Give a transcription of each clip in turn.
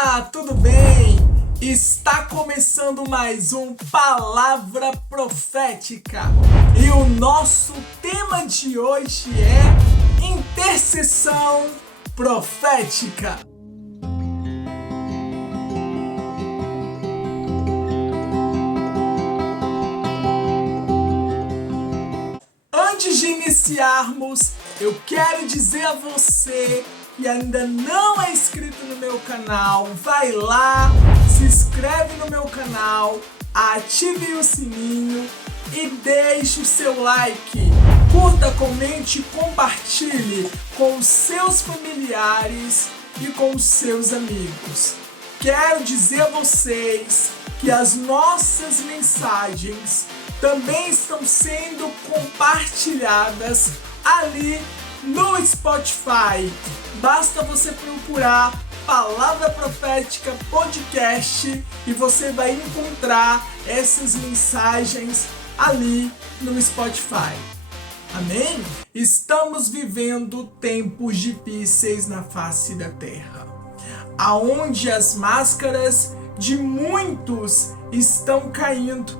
Olá, tudo bem? Está começando mais um Palavra Profética e o nosso tema de hoje é intercessão profética. Antes de iniciarmos, eu quero dizer a você que ainda não é inscrito no meu canal, vai lá, se inscreve no meu canal, ative o sininho e deixe o seu like. Curta, comente e compartilhe com os seus familiares e com os seus amigos. Quero dizer a vocês que as nossas mensagens também estão sendo compartilhadas ali no Spotify. Basta você procurar Palavra Profética Podcast e você vai encontrar essas mensagens ali no Spotify. Amém? Estamos vivendo tempos difíceis na face da terra, aonde as máscaras de muitos estão caindo,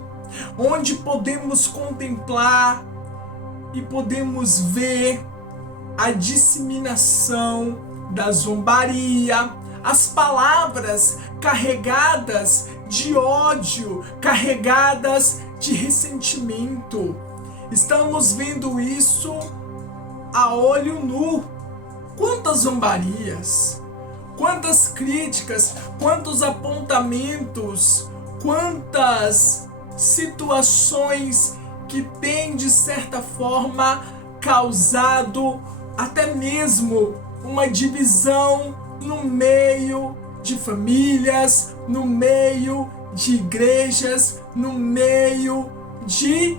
onde podemos contemplar e podemos ver a disseminação da zombaria, as palavras carregadas de ódio, carregadas de ressentimento. Estamos vendo isso a olho nu. Quantas zombarias, quantas críticas, quantos apontamentos, quantas situações que têm de certa forma causado até mesmo uma divisão no meio de famílias, no meio de igrejas, no meio de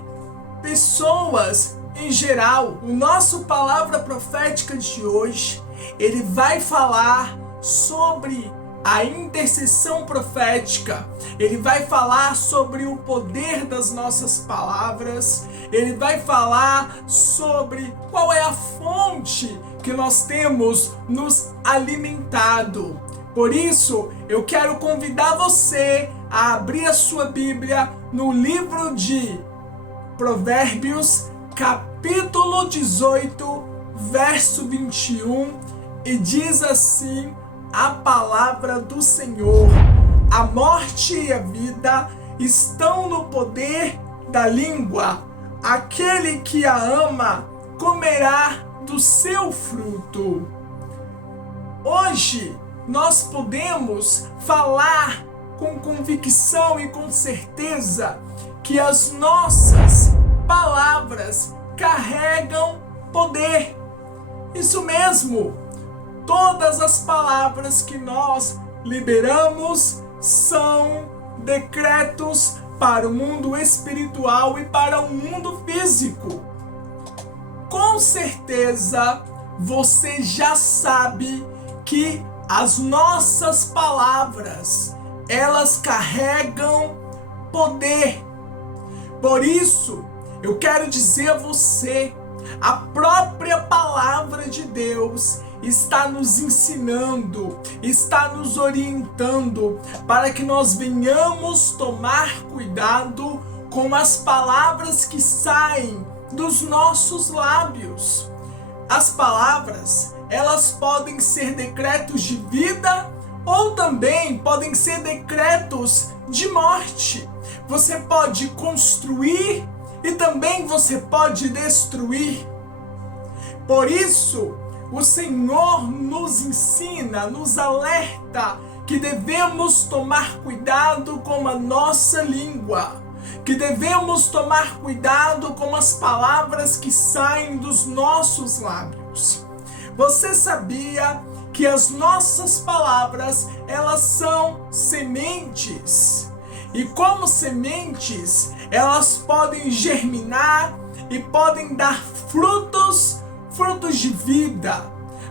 pessoas em geral. O nosso Palavra Profética de hoje, ele vai falar sobre a intercessão profética. Ele vai falar sobre o poder das nossas palavras. Ele vai falar sobre qual é a fonte que nós temos nos alimentado. Por isso, eu quero convidar você a abrir a sua Bíblia no livro de Provérbios, capítulo 18, verso 21, e diz assim a palavra do Senhor: a morte e a vida estão no poder da língua. Aquele que a ama comerá do seu fruto. Hoje nós podemos falar com convicção e com certeza que as nossas palavras carregam poder. Isso mesmo. Todas as palavras que nós liberamos são decretos para o mundo espiritual e para o mundo físico. Com certeza, você já sabe que as nossas palavras, elas carregam poder. Por isso, eu quero dizer a você, a própria palavra de Deus está nos ensinando, está nos orientando para que nós venhamos tomar cuidado com as palavras que saem dos nossos lábios. As palavras, elas podem ser decretos de vida ou também podem ser decretos de morte. Você pode construir e também você pode destruir. Por isso, o Senhor nos ensina, nos alerta que devemos tomar cuidado com a nossa língua, que devemos tomar cuidado com as palavras que saem dos nossos lábios. Você sabia que as nossas palavras, elas são sementes? E como sementes, elas podem germinar e podem dar frutos de vida,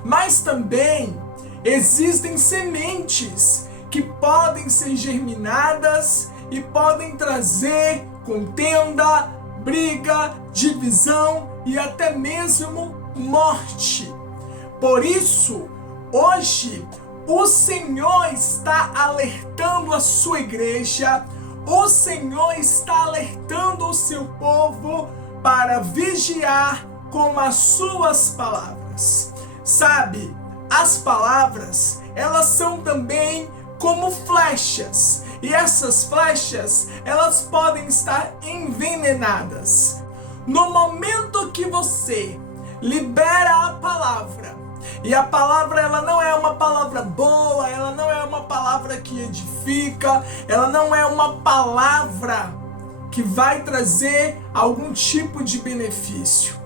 mas também existem sementes que podem ser germinadas e podem trazer contenda, briga, divisão e até mesmo morte. Por isso, hoje, O Senhor está alertando a sua igreja, o Senhor está alertando o seu povo para vigiar com as suas palavras. Sabe, as palavras, elas são também como flechas, e essas flechas, elas podem estar envenenadas. No momento que você libera a palavra, e a palavra, ela não é uma palavra boa, ela não é uma palavra que edifica, ela não é uma palavra que vai trazer algum tipo de benefício.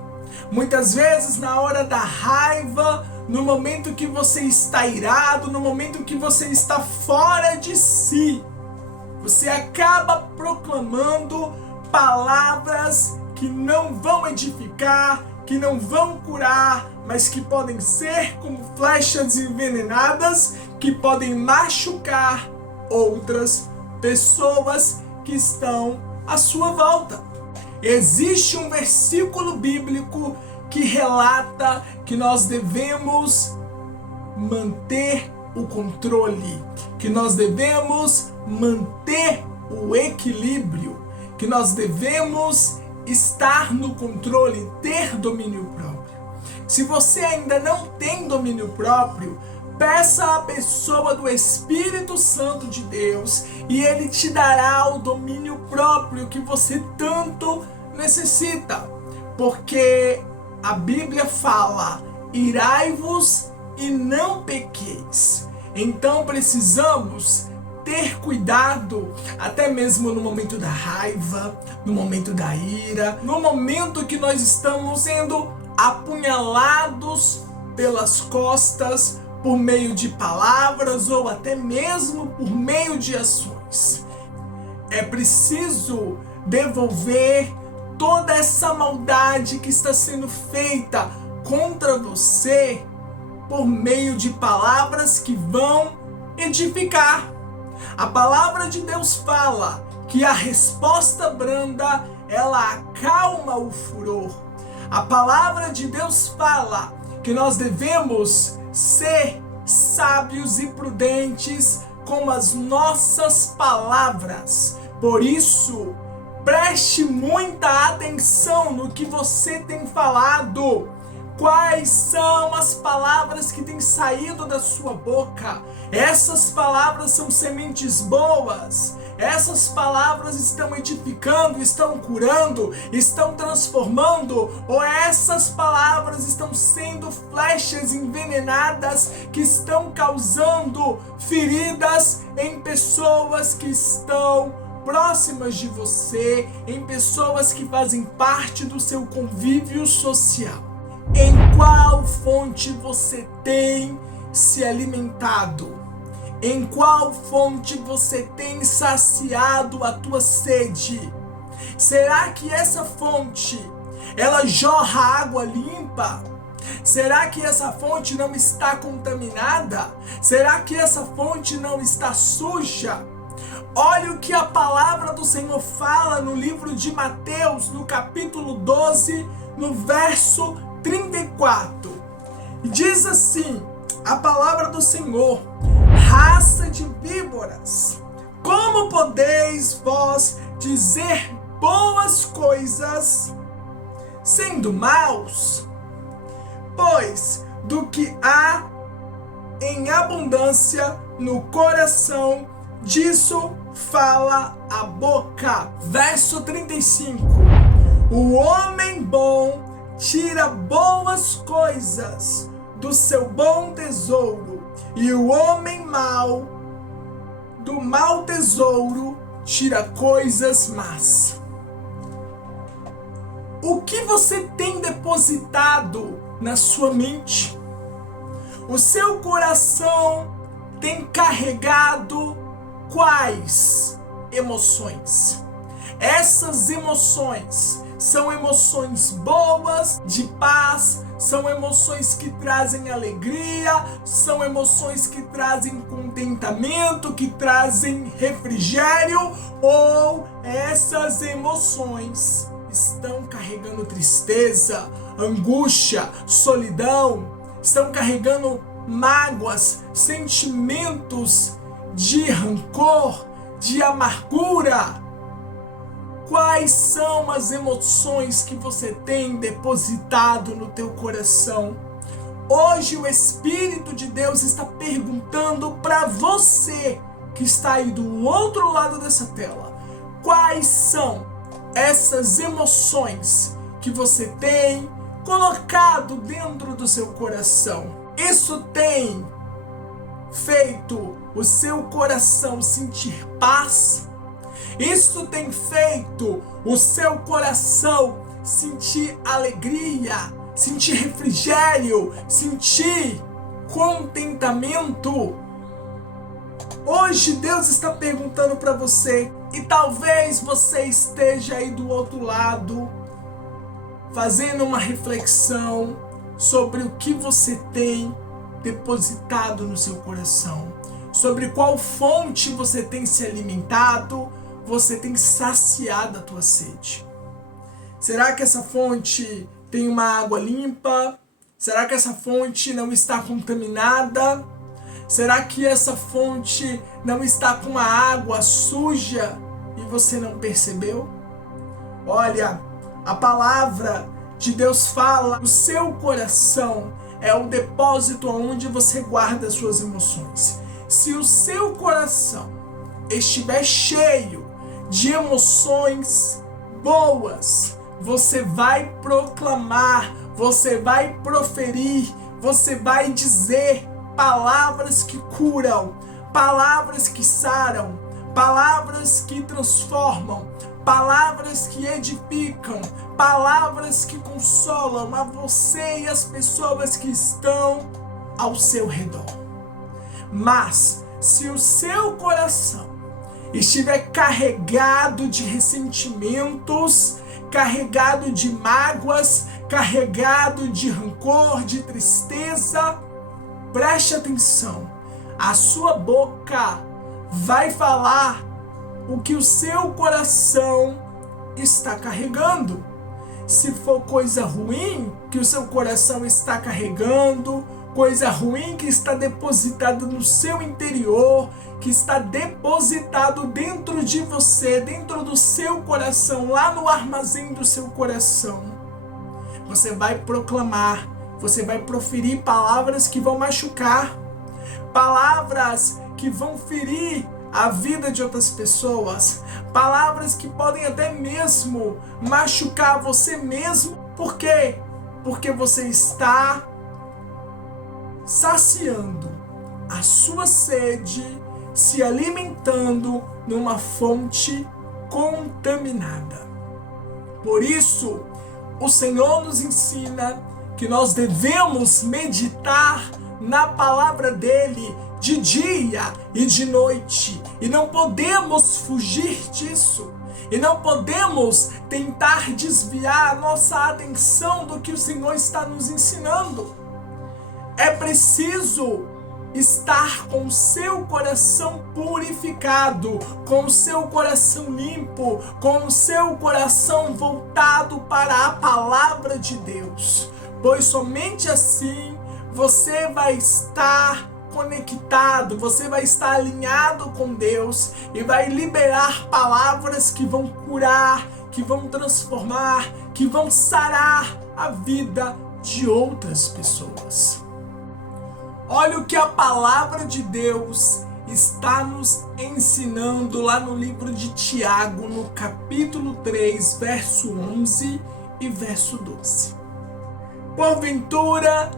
Muitas vezes, na hora da raiva, no momento que você está irado, no momento que você está fora de si, você acaba proclamando palavras que não vão edificar, que não vão curar, mas que podem ser como flechas envenenadas, que podem machucar outras pessoas que estão à sua volta. Existe um versículo bíblico que relata que nós devemos manter o controle, que nós devemos manter o equilíbrio, que nós devemos estar no controle, ter domínio próprio. Se você ainda não tem domínio próprio, peça à pessoa do Espírito Santo de Deus e Ele te dará o domínio próprio que você tanto necessita. Porque a Bíblia fala: irai-vos e não pequeis. Então precisamos ter cuidado, até mesmo no momento da raiva, no momento da ira, no momento que nós estamos sendo apunhalados pelas costas por meio de palavras ou até mesmo por meio de ações. É preciso devolver toda essa maldade que está sendo feita contra você por meio de palavras que vão edificar. A palavra de Deus fala que a resposta branda, ela acalma o furor. A palavra de Deus fala que nós devemos ser sábios e prudentes com as nossas palavras. Por isso, preste muita atenção no que você tem falado. Quais são as palavras que têm saído da sua boca? Essas palavras são sementes boas. Essas palavras estão edificando, estão curando, estão transformando, ou essas palavras estão sendo flechas envenenadas que estão causando feridas em pessoas que estão próximas de você, em pessoas que fazem parte do seu convívio social? Em qual fonte você tem se alimentado? Em qual fonte você tem saciado a tua sede? Será que essa fonte, ela jorra água limpa? Será que essa fonte não está contaminada? Será que essa fonte não está suja? Olha o que a palavra do Senhor fala no livro de Mateus, no capítulo 12, no verso 34. Diz assim a palavra do Senhor: raça de víboras, como podeis vós dizer boas coisas sendo maus? Pois do que há em abundância no coração, disso fala a boca. Verso 35. O homem bom tira boas coisas do seu bom tesouro, e o homem mau do mau tesouro tira coisas más. O que você tem depositado na sua mente? O seu coração tem carregado quais emoções? Essas emoções são emoções boas, de paz, são emoções que trazem alegria, são emoções que trazem contentamento, que trazem refrigério, ou essas emoções estão carregando tristeza, angústia, solidão, estão carregando mágoas, sentimentos de rancor, de amargura? Quais são as emoções que você tem depositado no teu coração? Hoje o Espírito de Deus está perguntando para você que está aí do outro lado dessa tela. Quais são essas emoções que você tem colocado dentro do seu coração? Isso tem feito o seu coração sentir paz? Isso tem feito o seu coração sentir alegria, sentir refrigério, sentir contentamento? Hoje Deus está perguntando para você, e talvez você esteja aí do outro lado, fazendo uma reflexão sobre o que você tem depositado no seu coração, sobre qual fonte você tem se alimentado, você tem saciado a tua sede. Será que essa fonte tem uma água limpa? Será que essa fonte não está contaminada? Será que essa fonte não está com a água suja e você não percebeu? Olha, a palavra de Deus fala, o seu coração é o depósito onde você guarda as suas emoções. Se o seu coração estiver cheio de emoções boas, você vai proclamar, você vai proferir, você vai dizer palavras que curam, palavras que saram, palavras que transformam, palavras que edificam, palavras que consolam a você e as pessoas que estão ao seu redor. Mas se o seu coração estiver carregado de ressentimentos, carregado de mágoas, carregado de rancor, de tristeza, preste atenção, a sua boca vai falar o que o seu coração está carregando. Se for coisa ruim que o seu coração está carregando, coisa ruim que está depositada no seu interior, que está depositado dentro de você, dentro do seu coração, lá no armazém do seu coração, você vai proclamar, você vai proferir palavras que vão machucar, palavras que vão ferir a vida de outras pessoas, palavras que podem até mesmo machucar você mesmo. Por quê? Porque você está saciando a sua sede, se alimentando numa fonte contaminada. Por isso, o Senhor nos ensina que nós devemos meditar na palavra dele de dia e de noite, e não podemos fugir disso, e não podemos tentar desviar a nossa atenção do que o Senhor está nos ensinando. É preciso estar com o seu coração purificado, com o seu coração limpo, com o seu coração voltado para a palavra de Deus, pois somente assim você vai estar conectado, você vai estar alinhado com Deus e vai liberar palavras que vão curar, que vão transformar, que vão sarar a vida de outras pessoas. Olha o que a palavra de Deus está nos ensinando lá no livro de Tiago, no capítulo 3, verso 11 e verso 12. Porventura,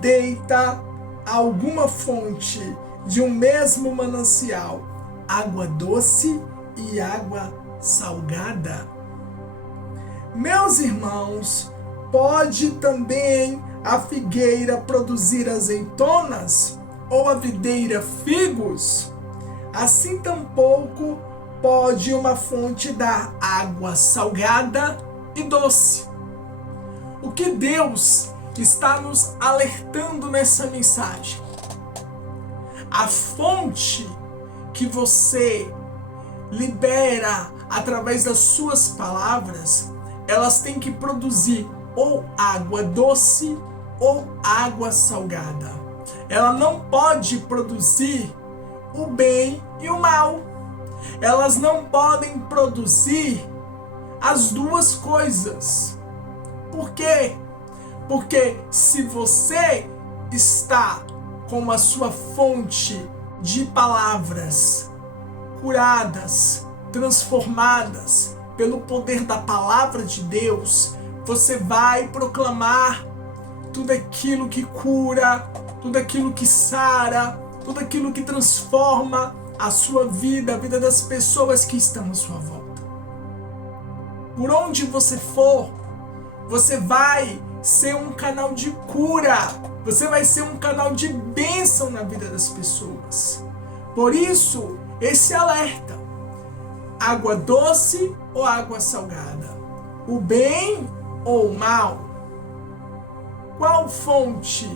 deita alguma fonte de um mesmo manancial água doce e água salgada? Meus irmãos, pode também a figueira produzir azeitonas, ou a videira figos? Assim tampouco pode uma fonte dar água salgada e doce. O que Deus está nos alertando nessa mensagem? A fonte que você libera através das suas palavras, elas têm que produzir ou água doce ou água salgada. ela não pode produzir o bem e o mal. Elas não podem produzir as duas coisas. Por quê? Porque se você está com a sua fonte de palavras curadas, transformadas pelo poder da palavra de Deus, você vai proclamar tudo aquilo que cura, tudo aquilo que sara, tudo aquilo que transforma a sua vida, a vida das pessoas que estão à sua volta. Por onde você for, você vai ser um canal de cura, você vai ser um canal de bênção na vida das pessoas. Por isso, esse alerta: água doce ou água salgada? O bem ou o mal? Qual fonte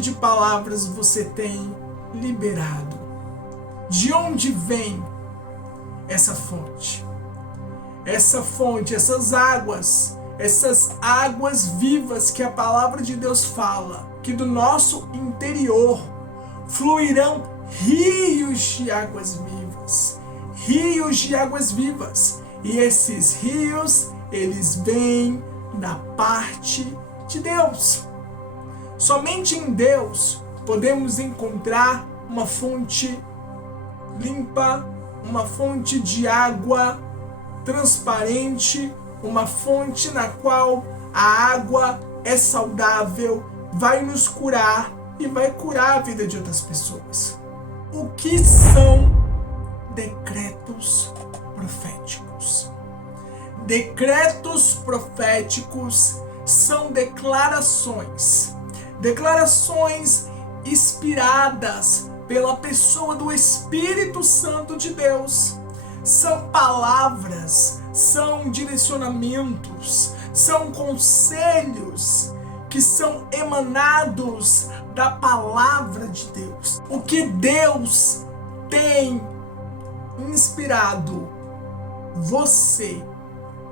de palavras você tem liberado? De onde vem essa fonte? Essa fonte, essas águas vivas que a palavra de Deus fala, que do nosso interior fluirão rios de águas vivas. Rios de águas vivas. E esses rios, eles vêm da parte de Deus. Somente em Deus podemos encontrar uma fonte limpa, uma fonte de água transparente, uma fonte na qual a água é saudável, vai nos curar e vai curar a vida de outras pessoas. O que são decretos proféticos? Decretos proféticos são declarações inspiradas pela pessoa do Espírito Santo de Deus. São palavras, são direcionamentos, são conselhos que são emanados da palavra de Deus. O que Deus tem inspirado você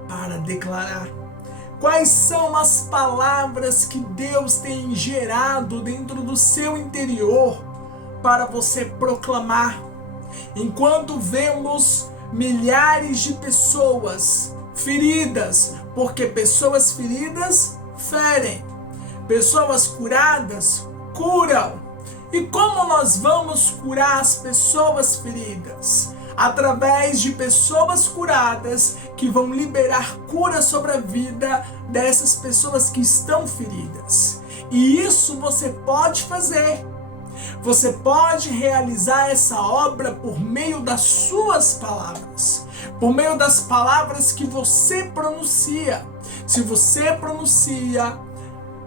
para declarar? Quais são as palavras que Deus tem gerado dentro do seu interior para você proclamar? Enquanto vemos milhares de pessoas feridas, porque pessoas feridas ferem, pessoas curadas curam. E como nós vamos curar as pessoas feridas? Através de pessoas curadas que vão liberar cura sobre a vida dessas pessoas que estão feridas. E isso você pode fazer. Você pode realizar essa obra por meio das suas palavras, por meio das palavras que você pronuncia. Se você pronuncia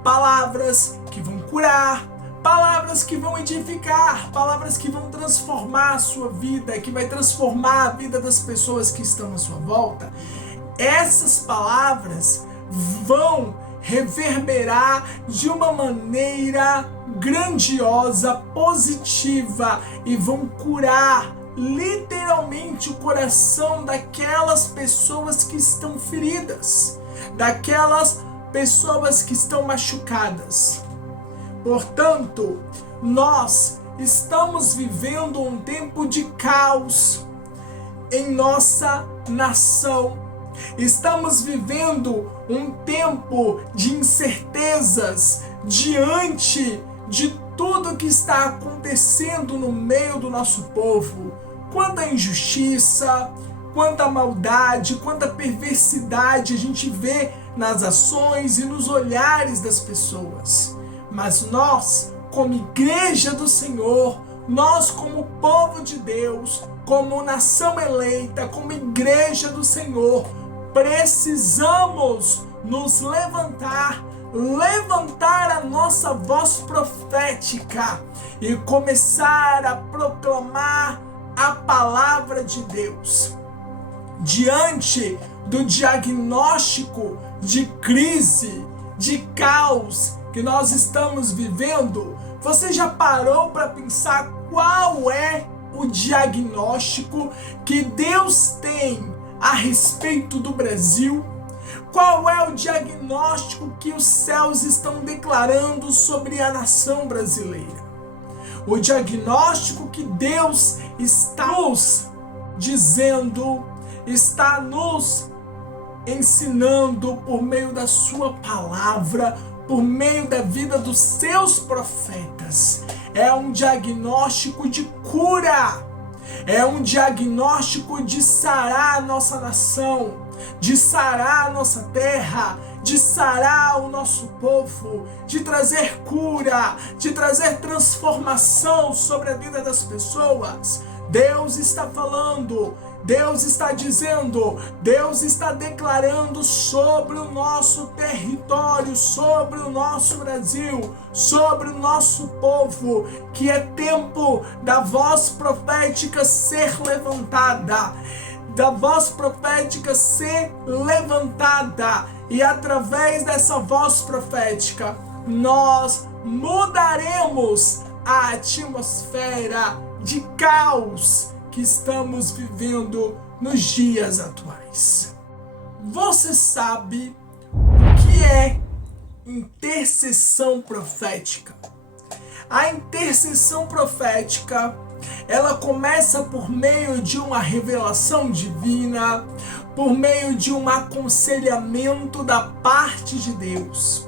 palavras que vão curar, palavras que vão edificar, palavras que vão transformar a sua vida, que vai transformar a vida das pessoas que estão à sua volta, essas palavras vão reverberar de uma maneira grandiosa, positiva, e vão curar literalmente o coração daquelas pessoas que estão feridas, daquelas pessoas que estão machucadas. Portanto, nós estamos vivendo um tempo de caos em nossa nação. Estamos vivendo um tempo de incertezas diante de tudo que está acontecendo no meio do nosso povo. Quanta injustiça, quanta maldade, quanta perversidade a gente vê nas ações e nos olhares das pessoas. Mas nós, como igreja do Senhor, nós como povo de Deus, como nação eleita, como igreja do Senhor, precisamos nos levantar a nossa voz profética e começar a proclamar a palavra de Deus. Diante do diagnóstico de crise, de caos que nós estamos vivendo, você já parou para pensar qual é o diagnóstico que Deus tem a respeito do Brasil? Qual é o diagnóstico que os céus estão declarando sobre a nação brasileira? O diagnóstico que Deus está nos dizendo, está nos ensinando por meio da sua palavra, por meio da vida dos seus profetas. É um diagnóstico de cura. É um diagnóstico de sarar a nossa nação, de sarar a nossa terra, de sarar o nosso povo, de trazer cura, de trazer transformação sobre a vida das pessoas. Deus está falando, Deus está dizendo, Deus está declarando sobre o nosso território, sobre o nosso Brasil, sobre o nosso povo, que é tempo da voz profética ser levantada, da voz profética ser levantada, e através dessa voz profética nós mudaremos a atmosfera de caos que estamos vivendo nos dias atuais. Você sabe o que é intercessão profética? A intercessão profética, ela começa por meio de uma revelação divina, por meio de um aconselhamento da parte de Deus.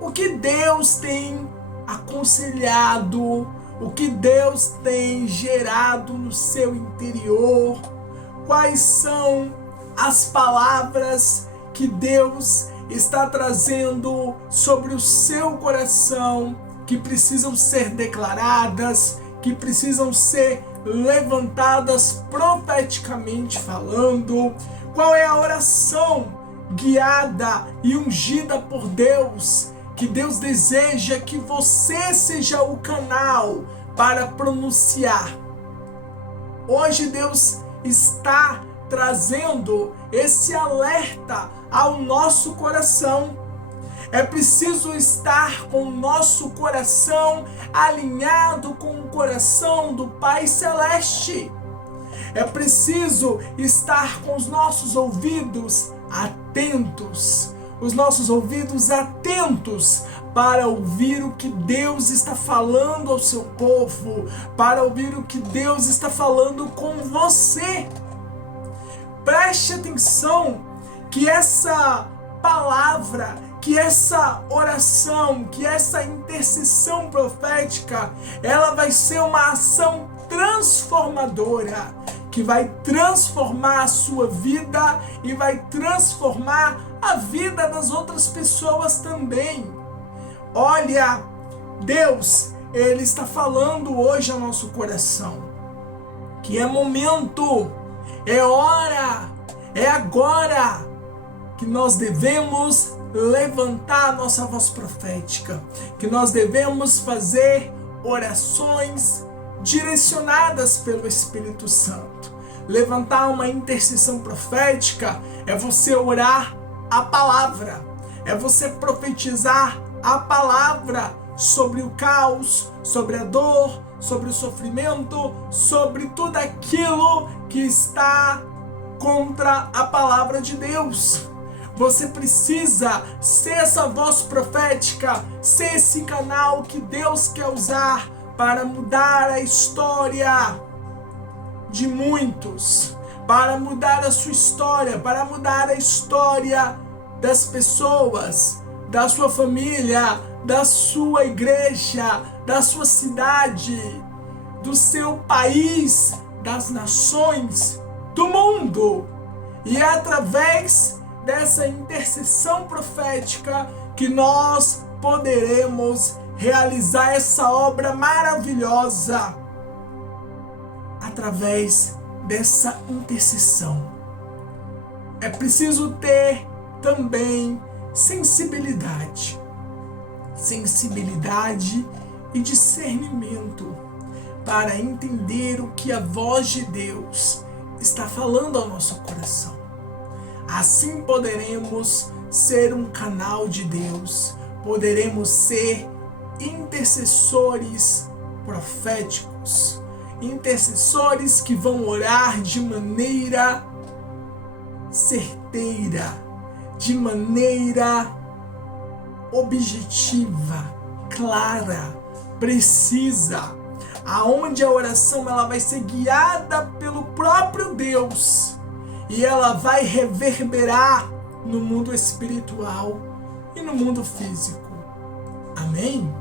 O que Deus tem aconselhado, o que Deus tem gerado no seu interior, quais são as palavras que Deus está trazendo sobre o seu coração, que precisam ser declaradas, que precisam ser levantadas profeticamente falando. Qual é a oração guiada e ungida por Deus, que Deus deseja que você seja o canal para pronunciar? Hoje Deus está trazendo esse alerta ao nosso coração. É preciso estar com o nosso coração alinhado com o coração do Pai Celeste. É preciso estar com os nossos ouvidos atentos, para ouvir o que Deus está falando ao seu povo, para ouvir o que Deus está falando com você. Preste atenção que essa palavra, que essa oração, que essa intercessão profética, ela vai ser uma ação transformadora, que vai transformar a sua vida e vai transformar a vida das outras pessoas também. Olha, Deus, Ele está falando hoje ao nosso coração que é momento, é hora, é agora que nós devemos levantar a nossa voz profética, que nós devemos fazer orações direcionadas pelo Espírito Santo. Levantar uma intercessão profética é você orar a palavra, é você profetizar a palavra sobre o caos, sobre a dor, sobre o sofrimento, sobre tudo aquilo que está contra a palavra de Deus. Você precisa ser essa voz profética, ser esse canal que Deus quer usar para mudar a história de muitos, para mudar a sua história, para mudar a história das pessoas, da sua família, da sua igreja, da sua cidade, do seu país, das nações, do mundo. E é através dessa intercessão profética que nós poderemos realizar essa obra maravilhosa. Através dessa intercessão é preciso ter também sensibilidade e discernimento para entender o que a voz de Deus está falando ao nosso coração. Assim poderemos ser um canal de Deus, poderemos ser intercessores proféticos, intercessores que vão orar de maneira certeira, de maneira objetiva, clara, precisa, aonde a oração ela vai ser guiada pelo próprio Deus e ela vai reverberar no mundo espiritual e no mundo físico. Amém?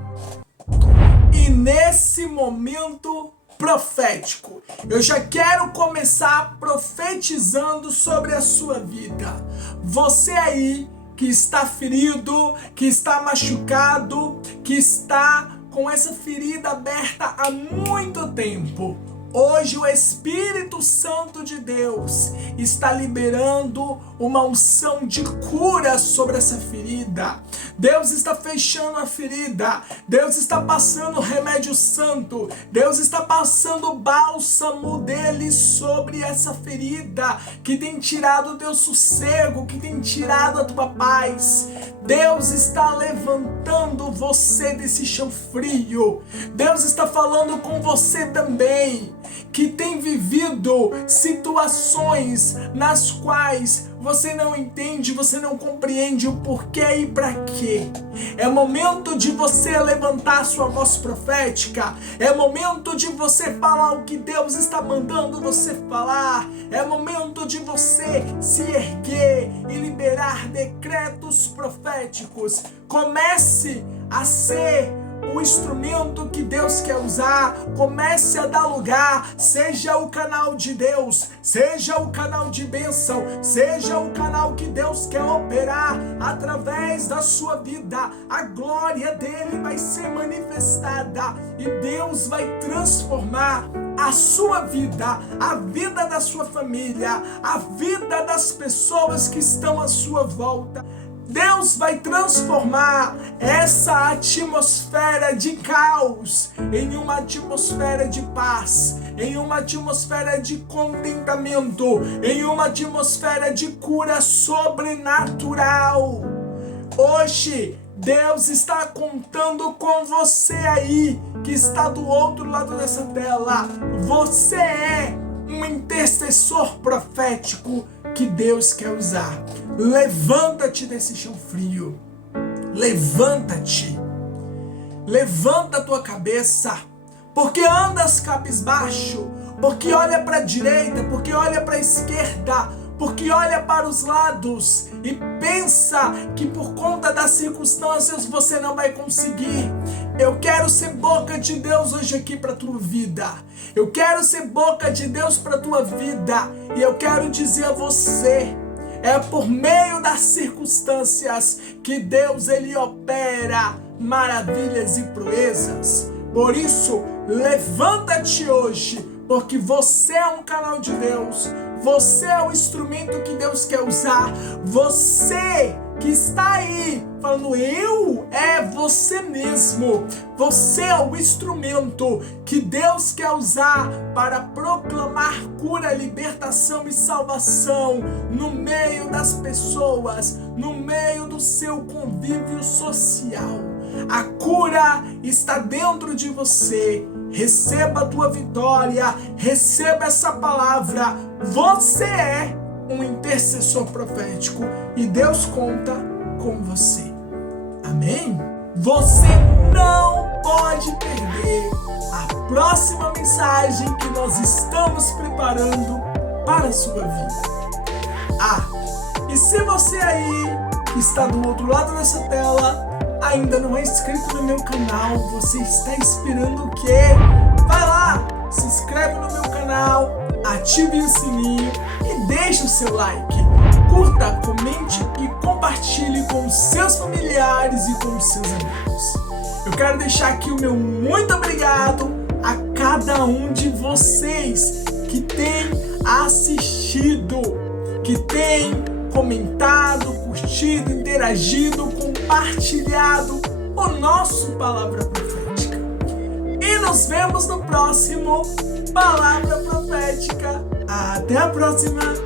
E nesse momento profético, eu já quero começar profetizando sobre a sua vida. Você aí que está ferido, que está machucado, que está com essa ferida aberta há muito tempo. Hoje o Espírito Santo de Deus está liberando uma unção de cura sobre essa ferida. Deus está fechando a ferida. Deus está passando o remédio santo. Deus está passando o bálsamo dele sobre essa ferida que tem tirado o teu sossego, que tem tirado a tua paz. Deus está levantando você desse chão frio. Deus está falando com você também, que tem vivido situações nas quais você não entende, você não compreende o porquê e para quê. É momento de você levantar a sua voz profética. É momento de você falar o que Deus está mandando você falar. É momento de você se erguer e liberar decretos proféticos. Comece a ser o instrumento que Deus quer usar. Comece a dar lugar. Seja o canal de Deus, seja o canal de bênção, seja o canal que Deus quer operar através da sua vida. A glória dele vai ser manifestada e Deus vai transformar a sua vida, a vida da sua família, a vida das pessoas que estão à sua volta. Deus vai transformar essa atmosfera de caos em uma atmosfera de paz, em uma atmosfera de contentamento, em uma atmosfera de cura sobrenatural. Hoje, Deus está contando com você aí, que está do outro lado dessa tela. Você é um intercessor profético que Deus quer usar. Levanta-te desse chão frio. Levanta-te. Levanta a tua cabeça. Porque andas cabisbaixo. Porque olha para a direita. Porque olha para a esquerda. Porque olha para os lados e pensa que por conta das circunstâncias você não vai conseguir. Eu quero ser boca de Deus hoje aqui para a tua vida. Eu quero ser boca de Deus para a tua vida. E eu quero dizer a você, é por meio das circunstâncias que Deus ele opera maravilhas e proezas. Por isso, levanta-te hoje, porque você é um canal de Deus. Você é o instrumento que Deus quer usar. Você que está aí falando, é você mesmo. Você é o instrumento que Deus quer usar para proclamar cura, libertação e salvação no meio das pessoas, no meio do seu convívio social. A cura está dentro de você. Receba a tua vitória, receba essa palavra. Você é um intercessor profético e Deus conta com você. Amém? Você não pode perder a próxima mensagem que nós estamos preparando para a sua vida. E se você aí que está do outro lado dessa tela ainda não é inscrito no meu canal, você está esperando o quê? Vai lá, se inscreve no meu canal, ative o sininho e deixe o seu like. Curta, comente e compartilhe com os seus familiares e com os seus amigos. Eu quero deixar aqui o meu muito obrigado a cada um de vocês que tem assistido, que tem comentado, curtido, interagido, compartilhado o nosso Palavra Profética. E nos vemos no próximo Palavra Profética. Até a próxima!